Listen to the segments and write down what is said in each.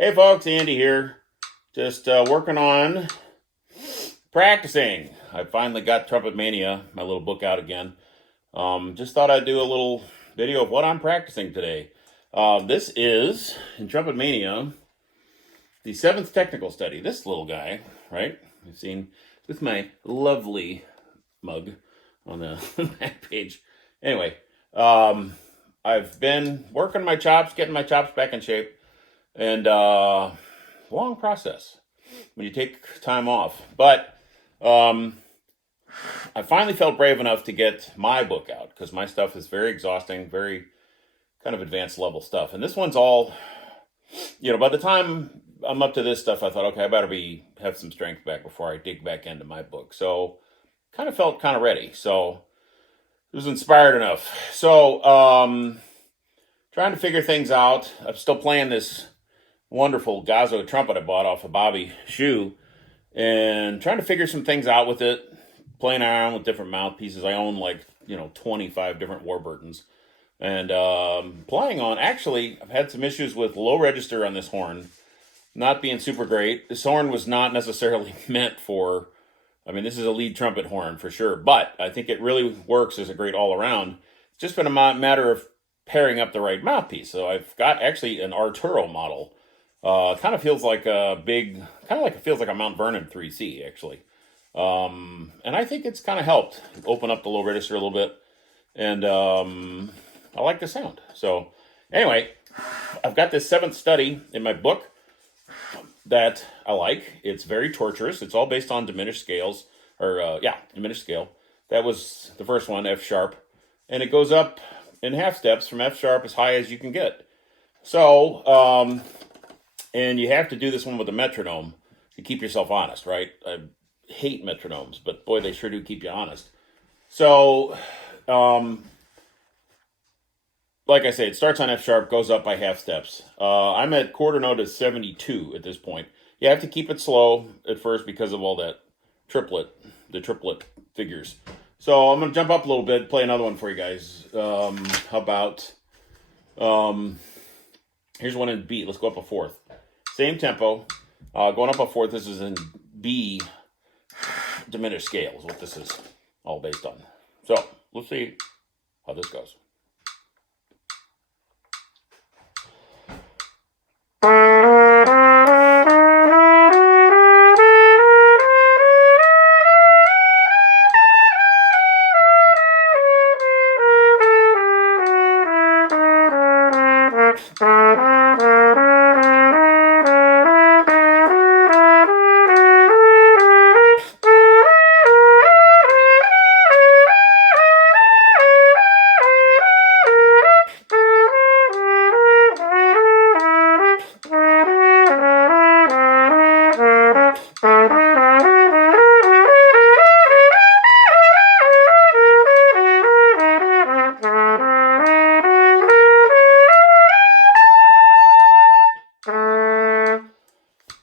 Hey folks, Andy here. Just working on practicing. I finally got Trumpet Mania, my little book, out again. Just thought I'd do a little video of what I'm practicing today. This is, in Trumpet Mania, the 7th technical study. This little guy, right? You've seen with my lovely mug on the back page. Anyway, I've been working my chops, getting my chops back in shape. And long process when you take time off. But I finally felt brave enough to get my book out because my stuff is very exhausting, very kind of advanced level stuff. And this one's all, by the time I'm up to this stuff, I thought, okay, I better have some strength back before I dig back into my book. So kind of felt kind of ready. So it was inspired enough. So trying to figure things out. I'm still playing this wonderful Gazo trumpet I bought off of Bobby Shoe and trying to figure some things out with it, playing around with different mouthpieces. I own 25 different Warburtons and playing on, actually, I've had some issues with low register on this horn, not being super great. This horn was not necessarily meant for, this is a lead trumpet horn for sure, but I think it really works as a great all-around. It's just been a matter of pairing up the right mouthpiece. So I've got actually an Arturo model. Kind of feels like it feels like a Mount Vernon 3C actually. And I think it's kind of helped open up the low register a little bit. And I like the sound. So anyway, I've got this 7th study in my book that I like. It's very torturous. It's all based on diminished scales, diminished scale. That was the first one, F sharp. And it goes up in half steps from F sharp as high as you can get. So, and you have to do this one with a metronome to keep yourself honest, right? I hate metronomes, but boy, they sure do keep you honest. So, like I say, it starts on F sharp, goes up by half steps. I'm at quarter note of 72 at this point. You have to keep it slow at first because of all that the triplet figures. So I'm going to jump up a little bit, play another one for you guys. How about, here's one in B. Let's go up a fourth. Same tempo, going up a fourth. This is in B diminished scale is what this is all based on. So let's see how this goes.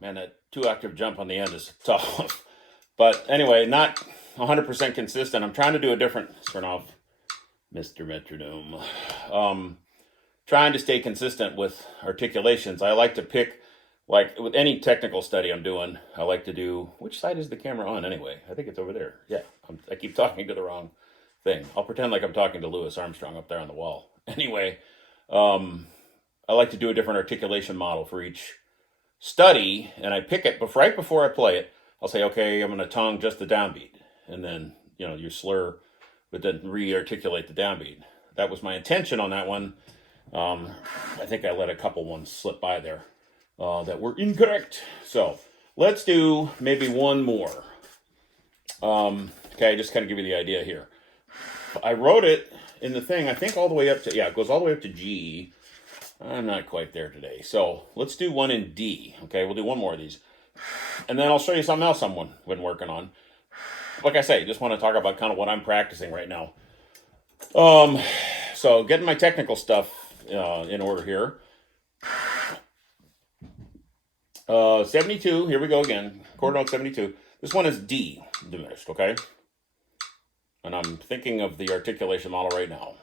Man, that 2-octave jump on the end is tough. But anyway, not 100% consistent. I'm trying to do a different, turn off Mr. Metronome. Trying to stay consistent with articulations. I like to pick, like with any technical study I'm doing, I like to do, which side is the camera on anyway? I think it's over there. Yeah, I keep talking to the wrong thing. I'll pretend like I'm talking to Louis Armstrong up there on the wall. Anyway, I like to do a different articulation model for each study, and I pick it, but right before I play it, I'll say, okay, I'm going to tongue just the downbeat, and then, you slur, but then re-articulate the downbeat. That was my intention on that one. I think I let a couple ones slip by there that were incorrect. So let's do maybe one more. Okay, just kind of give you the idea here. I wrote it in the thing, I think all the way up to, yeah, it goes all the way up to G. I'm not quite there today. So let's do one in D. Okay, we'll do one more of these. And then I'll show you something else I've been working on. Like I say, just want to talk about kind of what I'm practicing right now. So getting my technical stuff in order here. 72, here we go again. Quarter note 72. This one is D diminished, okay? And I'm thinking of the articulation model right now.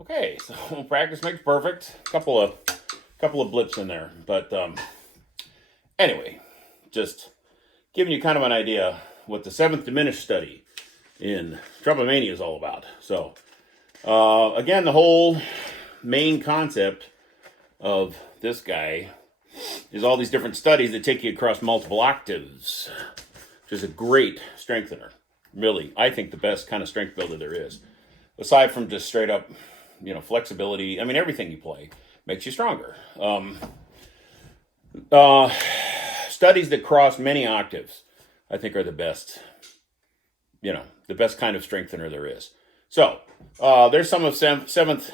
Okay, so practice makes perfect. Couple of blips in there, but anyway, just giving you kind of an idea what the seventh diminished study in Trumpomania is all about. So again, the whole main concept of this guy is all these different studies that take you across multiple octaves, which is a great strengthener. Really, I think the best kind of strength builder there is, aside from just straight up, flexibility. I mean, everything you play makes you stronger. Studies that cross many octaves, I think, are the best. The best kind of strengthener there is. So there's some of seventh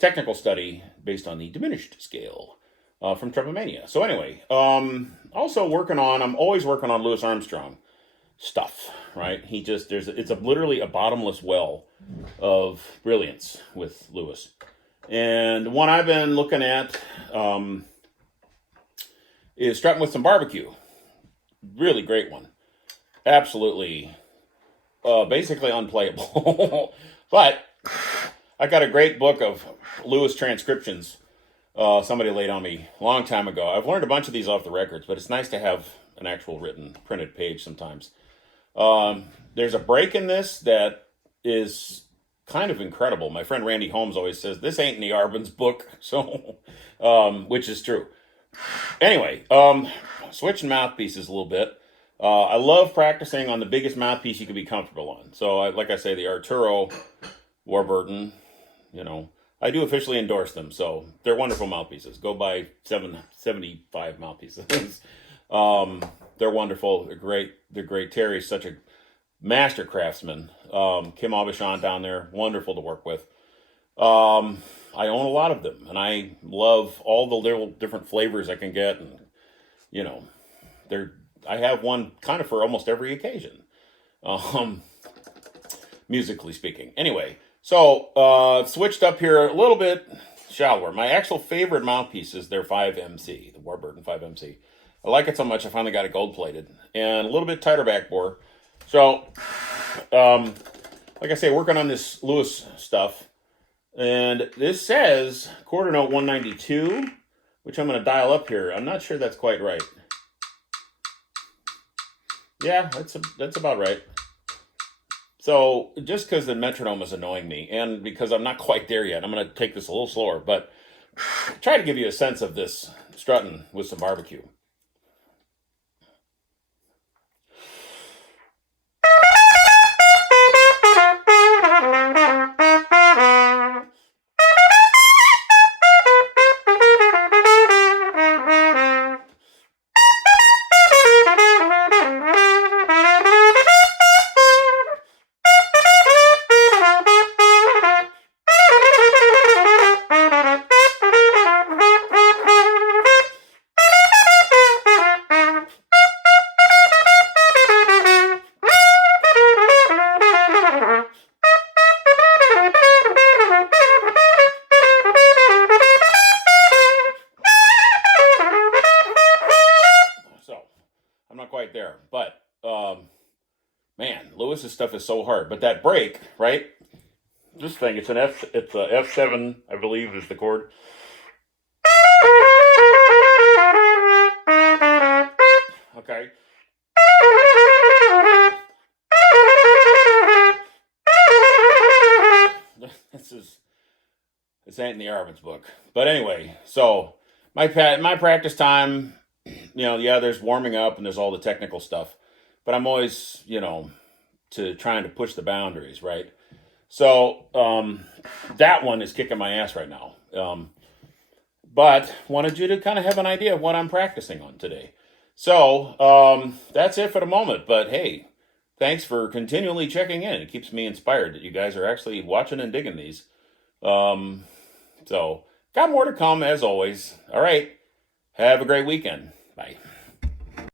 technical study based on the diminished scale from Trumpomania. So anyway, also I'm always working on Louis Armstrong stuff, right? It's literally a bottomless well of brilliance with Louis. And the one I've been looking at is Strutting with Some Barbecue. Really great one. Absolutely, basically unplayable. But I got a great book of Louis transcriptions somebody laid on me a long time ago. I've learned a bunch of these off the records, but it's nice to have an actual written, printed page sometimes. There's a break in this that is kind of incredible. My friend Randy Holmes always says, this ain't in the Arbin's book, so which is true. Anyway, switching mouthpieces a little bit. I love practicing on the biggest mouthpiece you can be comfortable on. So, like I say, the Arturo Warburton, I do officially endorse them. So they're wonderful mouthpieces. Go buy 75 mouthpieces. They're wonderful. They're great. They're great. Terry's such a master craftsman. Kim Aubuchon down there, wonderful to work with. I own a lot of them, and I love all the little different flavors I can get. And I have one kind of for almost every occasion, musically speaking. Anyway, so switched up here a little bit shallower. My actual favorite mouthpiece is their 5MC, the Warburton 5MC. I like it so much I finally got it gold plated and a little bit tighter back bore. So, like I say, working on this Louis stuff, and this says quarter note 192, which I'm going to dial up here. I'm not sure that's quite right. Yeah, that's about right. So just because the metronome is annoying me, and because I'm not quite there yet, I'm going to take this a little slower, but try to give you a sense of this strutting with some barbecue. knows this stuff is so hard. But that break, right? This thing, it's a F7, I believe, is the chord. Okay. This ain't in the Arvin's book. But anyway, so my practice time, yeah, there's warming up and there's all the technical stuff, but I'm always, to trying to push the boundaries, right? So that one is kicking my ass right now. But wanted you to kind of have an idea of what I'm practicing on today. So that's it for the moment. But hey, thanks for continually checking in. It keeps me inspired that you guys are actually watching and digging these. So got more to come as always. All right. Have a great weekend. Bye.